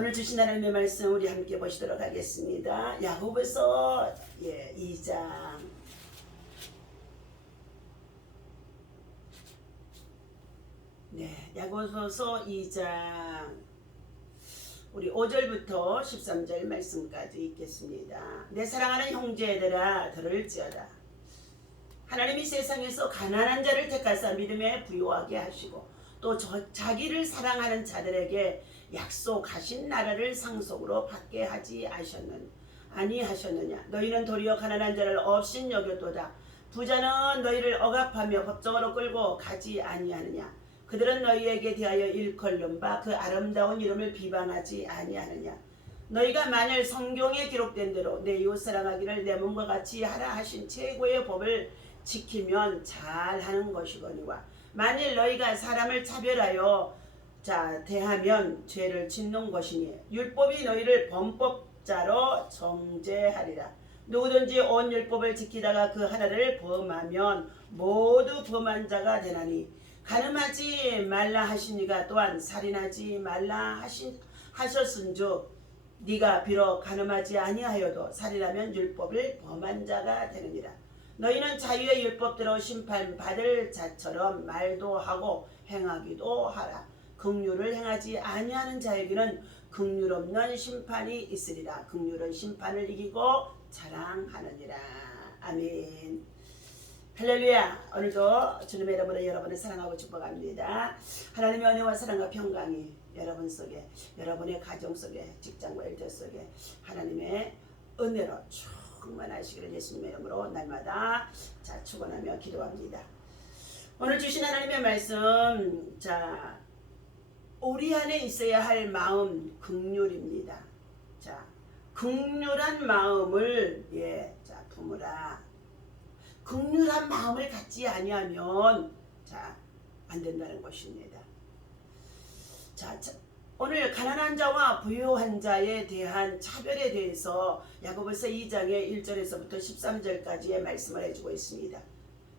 오늘 주신 하나님의 말씀 우리 함께 보시도록 하겠습니다. 야고보서 2장 야고보서 2장 우리 5절부터 13절 말씀까지 읽겠습니다. 내 사랑하는 형제들아 들을지어다. 하나님이 세상에서 가난한 자를 택하사 믿음에 부요하게 하시고 또 자기를 사랑하는 자들에게 약속하신 나라를 상속으로 받게 하지 아니하셨느냐. 너희는 도리어 가난한 자를 없인 여겼도다. 부자는 너희를 억압하며 법정으로 끌고 가지 아니하느냐. 그들은 너희에게 대하여 일컬는 바 그 아름다운 이름을 비방하지 아니하느냐. 너희가 만일 성경에 기록된 대로 내 이웃 사랑하기를 내 몸과 같이 하라 하신 최고의 법을 지키면 잘하는 것이거니와 만일 너희가 사람을 차별하여 대하면 죄를 짓는 것이니 율법이 너희를 범법자로 정죄하리라. 누구든지 온 율법을 지키다가 그 하나를 범하면 모두 범한 자가 되나니 간음하지 말라 하시니가 또한 살인하지 말라 하셨은즉 네가 비록 간음하지 아니하여도 살인하면 율법을 범한 자가 되느니라. 너희는 자유의 율법대로 심판받을 자처럼 말도 하고 행하기도 하라. 긍휼을 행하지 아니하는 자에게는 긍휼 없는 심판이 있으리라. 긍휼은 심판을 이기고 자랑하느니라. 아멘. 할렐루야. 오늘도 주님의 이름으로 여러분을 사랑하고 축복합니다. 하나님의 은혜와 사랑과 평강이 여러분 속에, 여러분의 가정 속에, 직장과 일터 속에 하나님의 은혜로 충만하시기를 예수님의 이름으로 날마다 축원하며 기도합니다. 오늘 주신 하나님의 말씀, 우리 안에 있어야 할 마음 긍휼입니다. 긍휼한 마음을 품으라. 긍휼한 마음을 갖지 아니하면 안 된다는 것입니다. 오늘 가난한 자와 부유한 자에 대한 차별에 대해서 야고보서 2장의 1절에서부터 13절까지의 말씀을 해주고 있습니다.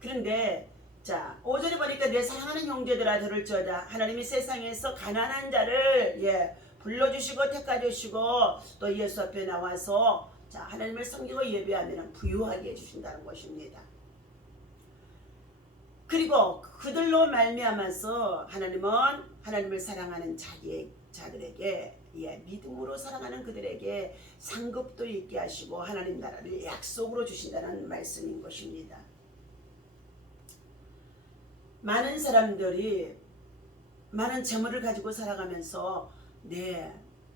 그런데 5절에 보니까 내 사랑하는 형제들아 들을지어다. 하나님이 세상에서 가난한 자를 불러주시고 택하주시고 또 예수 앞에 나와서 하나님을 섬기고 예배하면 부유하게 해주신다는 것입니다. 그리고 그들로 말미암아서 하나님은 하나님을 사랑하는 자들에게 믿음으로 사랑하는 그들에게 상급도 있게 하시고 하나님 나라를 약속으로 주신다는 말씀인 것입니다. 많은 사람들이 많은 재물을 가지고 살아가면서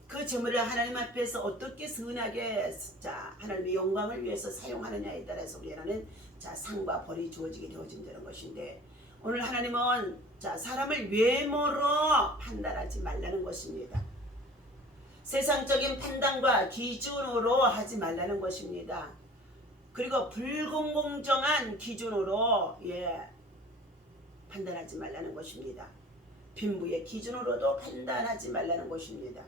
그 재물을 하나님 앞에서 어떻게 선하게 하나님의 영광을 위해서 사용하느냐에 따라서 우리에게는 상과 벌이 주어지게 되어진다는 것인데 오늘 하나님은 사람을 외모로 판단하지 말라는 것입니다. 세상적인 판단과 기준으로 하지 말라는 것입니다. 그리고 불공정한 기준으로 판단하지 말라는 것입니다. 빈부의 기준으로도 판단하지 말라는 것입니다.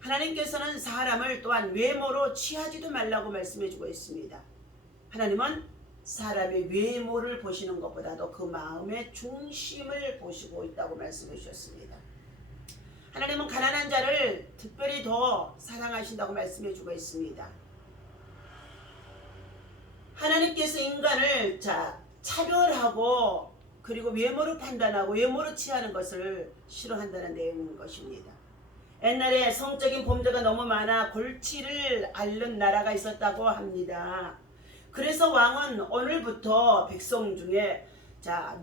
하나님께서는 사람을 또한 외모로 취하지도 말라고 말씀해주고 있습니다. 하나님은 사람의 외모를 보시는 것보다도 그 마음의 중심을 보시고 있다고 말씀해 주셨습니다. 하나님은 가난한 자를 특별히 더 사랑하신다고 말씀해 주고 있습니다. 하나님께서 인간을 차별하고 그리고 외모로 판단하고 외모로 취하는 것을 싫어한다는 내용인 것입니다. 옛날에 성적인 범죄가 너무 많아 골치를 앓는 나라가 있었다고 합니다. 그래서 왕은 오늘부터 백성 중에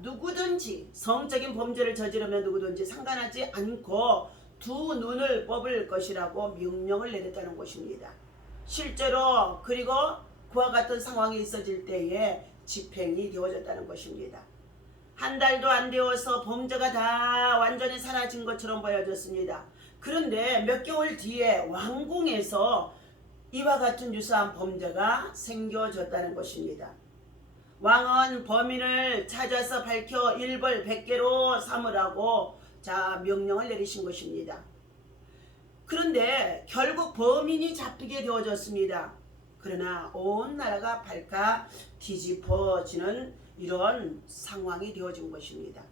누구든지 성적인 범죄를 저지르면 누구든지 상관하지 않고 두 눈을 뽑을 것이라고 명령을 내렸다는 것입니다. 실제로 그리고 그와 같은 상황이 있어질 때에 집행이 되어졌다는 것입니다. 한 달도 안 되어서 범죄가 다 완전히 사라진 것처럼 보여졌습니다. 그런데 몇 개월 뒤에 왕궁에서 이와 같은 유사한 범죄가 생겨졌다는 것입니다. 왕은 범인을 찾아서 밝혀 일벌 100개로 삼으라고 명령을 내리신 것입니다. 그런데 결국 범인이 잡히게 되어졌습니다. 그러나 온 나라가 발칵 뒤집어지는 이런 상황이 되어진 것입니다.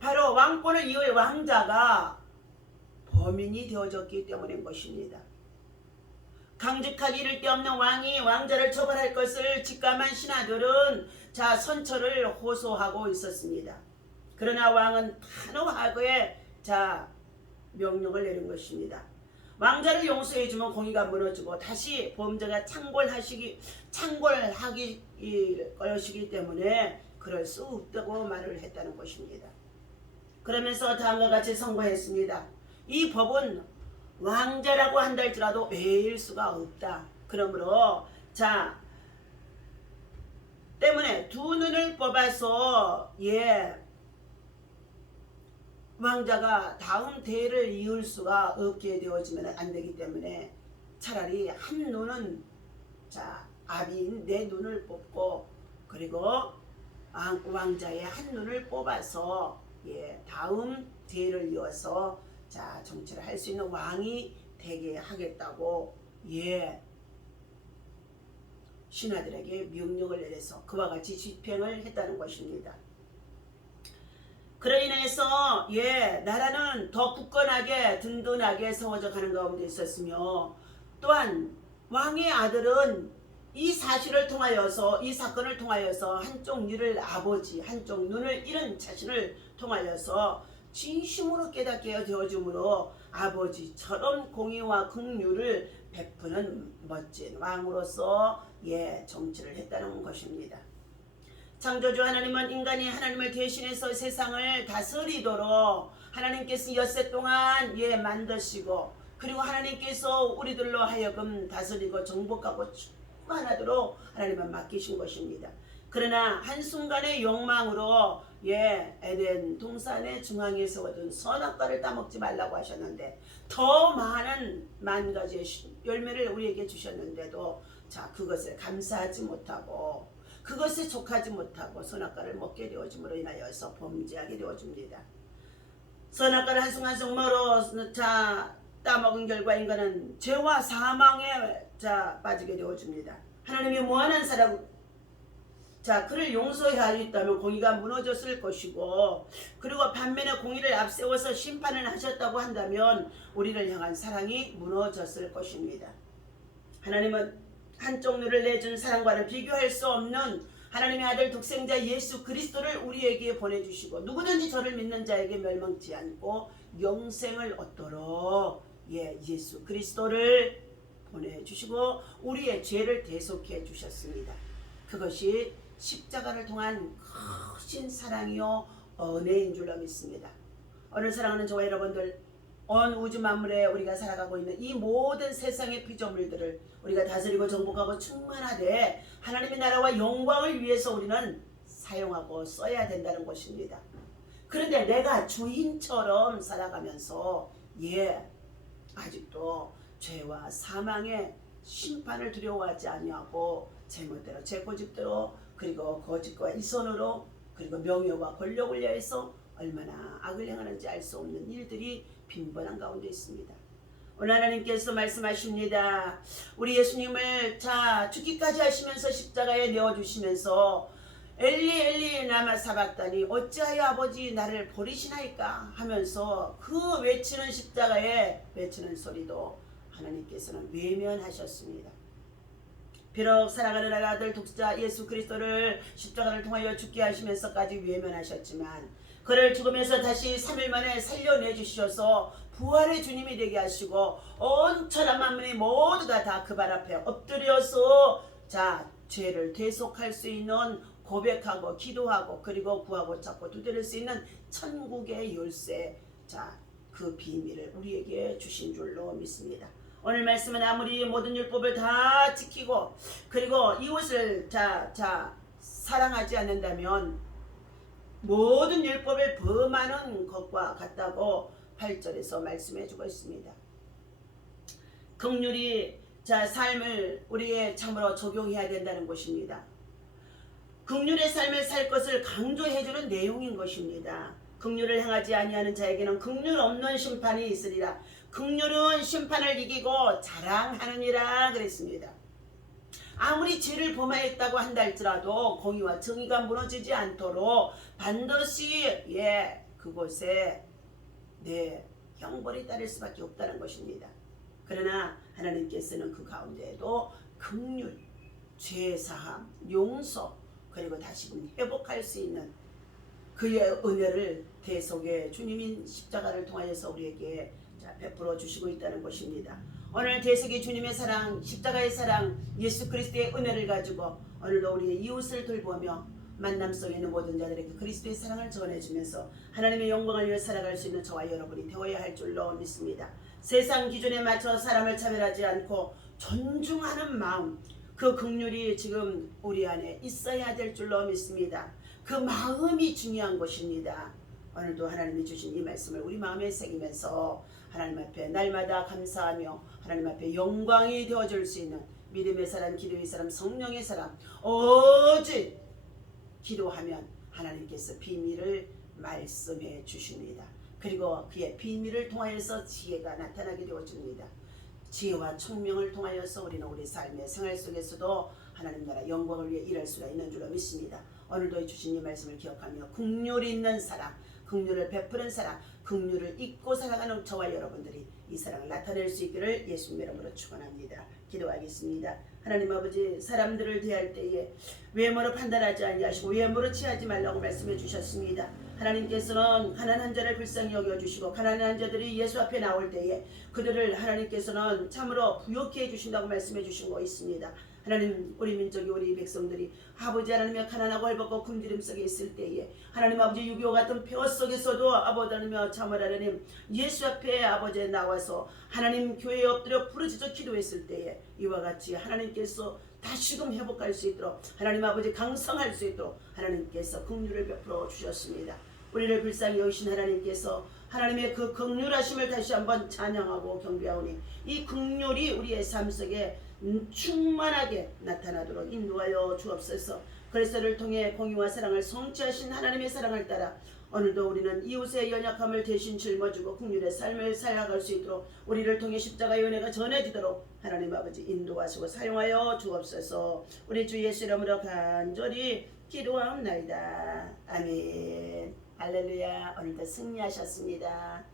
바로 왕권을 이을 왕자가 범인이 되어졌기 때문인 것입니다. 강직하기 이를 데 없는 왕이 왕자를 처벌할 것을 직감한 신하들은 자 선처를 호소하고 있었습니다. 그러나 왕은 단호하게 자 명령을 내린 것입니다. 왕자를 용서해주면 공의가 무너지고 다시 범죄가 창궐하기 것이기 때문에 그럴 수 없다고 말을 했다는 것입니다. 그러면서 다음과 같이 선고했습니다. 이 법은 왕자라고 한다 할지라도 외일 수가 없다. 그러므로 자 때문에 두 눈을 뽑아서 왕자가 다음 대를 이을 수가 없게 되어지면 안 되기 때문에 차라리 한 눈은 자 아비인 내 눈을 뽑고 그리고 왕자의 한 눈을 뽑아서 다음 대를 이어서 자 정치를 할 수 있는 왕이 되게 하겠다고 신하들에게 명령을 내려서 그와 같이 집행을 했다는 것입니다. 그로 인해서 나라는 더 굳건하게 든든하게 세워져 가는 가운데 있었으며 또한 왕의 아들은 이 사실을 통하여서 이 사건을 통하여서 한쪽 눈을 한쪽 눈을 잃은 자신을 통하여서 진심으로 깨닫게 되어줌으로 아버지처럼 공의와 긍휼을 베푸는 멋진 왕으로서 정치를 했다는 것입니다. 창조주 하나님은 인간이 하나님을 대신해서 세상을 다스리도록 하나님께서 엿새 동안 만드시고 그리고 하나님께서 우리들로 하여금 다스리고 정복하고 충만하도록 하나님은 맡기신 것입니다. 그러나 한순간의 욕망으로 에덴 동산의 중앙에 세워둔 선악과를 따먹지 말라고 하셨는데 더 많은 만 가지의 열매를 우리에게 주셨는데도 자 그것을 감사하지 못하고 그것에 족하지 못하고 선악과를 먹게 되어짐으로 인하여서 범죄하게 되어집니다. 선악과를 한순간씩 자 따먹은 결과 인간은 죄와 사망에 자 빠지게 되어집니다. 하나님이 무한한 사랑 자 그를 용서해야 했다면 공의가 무너졌을 것이고 그리고 반면에 공의를 앞세워서 심판을 하셨다고 한다면 우리를 향한 사랑이 무너졌을 것입니다. 하나님은 한쪽 눈을 내준 사랑과는 비교할 수 없는 하나님의 아들 독생자 예수 그리스도를 우리에게 보내주시고 누구든지 저를 믿는 자에게 멸망치 않고 영생을 얻도록 예수 그리스도를 보내주시고 우리의 죄를 대속해 주셨습니다. 그것이 십자가를 통한 크신 사랑이요 은혜인 줄로 믿습니다. 오늘 사랑하는 저와 여러분들 온 우주 만물에 우리가 살아가고 있는 이 모든 세상의 피조물들을 우리가 다스리고 정복하고 충만하되 하나님의 나라와 영광을 위해서 우리는 사용하고 써야 된다는 것입니다. 그런데 내가 주인처럼 살아가면서 아직도 죄와 사망의 심판을 두려워하지 아니하고 제멋대로 제 고집대로 그리고 거짓과 이선으로 그리고 명예와 권력을 위해서 얼마나 악을 행하는지 알 수 없는 일들이 빈번한 가운데 있습니다. 오늘 하나님께서 말씀하십니다. 우리 예수님을 죽기까지 하시면서 십자가에 내어주시면서 엘리 엘리 라마 사박다니 어찌하여 아버지 나를 버리시나이까 하면서 그 외치는 십자가에 외치는 소리도 하나님께서는 외면하셨습니다. 비록 사랑하는 아들 독자 예수 그리스도를 십자가를 통하여 죽게 하시면서까지 외면하셨지만 그를 죽으면서 다시 3일 만에 살려내 주셔서 부활의 주님이 되게 하시고 온 천하 만민이 모두가 다 그 발 앞에 엎드려서 죄를 대속할 수 있는 고백하고 기도하고 그리고 구하고 찾고 두드릴 수 있는 천국의 열쇠 그 비밀을 우리에게 주신 줄로 믿습니다. 오늘 말씀은 아무리 모든 율법을 다 지키고 그리고 이웃을 사랑하지 않는다면 모든 율법을 범하는 것과 같다고 8절에서 말씀해 주고 있습니다. 긍휼이 삶을 우리의 참으로 적용해야 된다는 것입니다. 긍휼의 삶을 살 것을 강조해 주는 내용인 것입니다. 긍휼을 행하지 아니하는 자에게는 긍휼 없는 심판이 있으리라. 긍휼은 심판을 이기고 자랑하느니라 그랬습니다. 아무리 죄를 범하였다고 한다 할지라도 공의와 정의가 무너지지 않도록 반드시 그곳에 형벌이 따를 수밖에 없다는 것입니다. 그러나 하나님께서는 그 가운데에도 긍휼, 죄사함, 용서, 그리고 다시금 회복할 수 있는 그의 은혜를 대속의 주님인 십자가를 통하여서 우리에게 베풀어 주시고 있다는 것입니다. 오늘 대속의 주님의 사랑, 십자가의 사랑, 예수 그리스도의 은혜를 가지고 오늘도 우리의 이웃을 돌보며 만남 속에 있는 모든 자들에게 그리스도의 사랑을 전해주면서 하나님의 영광을 위해 살아갈 수 있는 저와 여러분이 되어야 할 줄로 믿습니다. 세상 기준에 맞춰 사람을 차별하지 않고 존중하는 마음, 그 긍휼이 지금 우리 안에 있어야 될 줄로 믿습니다. 그 마음이 중요한 것입니다. 오늘도 하나님이 주신 이 말씀을 우리 마음에 새기면서 하나님 앞에 날마다 감사하며 하나님 앞에 영광이 되어줄 수 있는 믿음의 사람, 기도의 사람, 성령의 사람, 오직 기도하면 하나님께서 비밀을 말씀해 주십니다. 그리고 그의 비밀을 통하여서 지혜가 나타나게 되어집니다. 지혜와 총명을 통하여서 우리는 우리 삶의 생활 속에서도 하나님 나라 영광을 위해 일할 수가 있는 줄로 믿습니다. 오늘도 주신 이 말씀을 기억하며 긍휼이 있는 사람, 긍휼을 베푸는 사람, 긍휼을 잊고 살아가는 저와 여러분들이 이 사랑을 나타낼 수 있기를 예수님 이름으로 축원합니다. 기도하겠습니다. 하나님 아버지, 사람들을 대할 때에 외모로 판단하지 아니하시고 외모로 취하지 말라고 말씀해 주셨습니다. 하나님께서는 가난한 자를 불쌍히 여겨주시고 가난한 자들이 예수 앞에 나올 때에 그들을 하나님께서는 참으로 부욕해 주신다고 말씀해 주신 거 있습니다. 하나님, 우리 민족이, 우리 백성들이 아버지 하나님의 가난하고 헐벗고 굶주림 속에 있을 때에 하나님 아버지 유교 같은 폐허 속에서도 아버지 하나님의 참을 하나님 예수 앞에 아버지에 나와서 하나님 교회에 엎드려 부르짖어 기도했을 때에 이와 같이 하나님께서 다시금 회복할 수 있도록 하나님 아버지 강성할 수 있도록 하나님께서 긍휼을 베풀어 주셨습니다. 우리를 불쌍히 여기신 하나님께서 하나님의 그 긍휼하심을 다시 한번 찬양하고 경배하오니 이 긍휼이 우리의 삶 속에 충만하게 나타나도록 인도하여 주옵소서. 그리스도를 통해 공의와 사랑을 성취하신 하나님의 사랑을 따라 오늘도 우리는 이웃의 연약함을 대신 짊어지고 긍휼의 삶을 살아갈 수 있도록 우리를 통해 십자가의 은혜가 전해지도록 하나님 아버지 인도하시고 사용하여 주옵소서. 우리 주 예수 이름으로 간절히 기도하옵나이다. 아멘. 할렐루야. 오늘도 승리하셨습니다.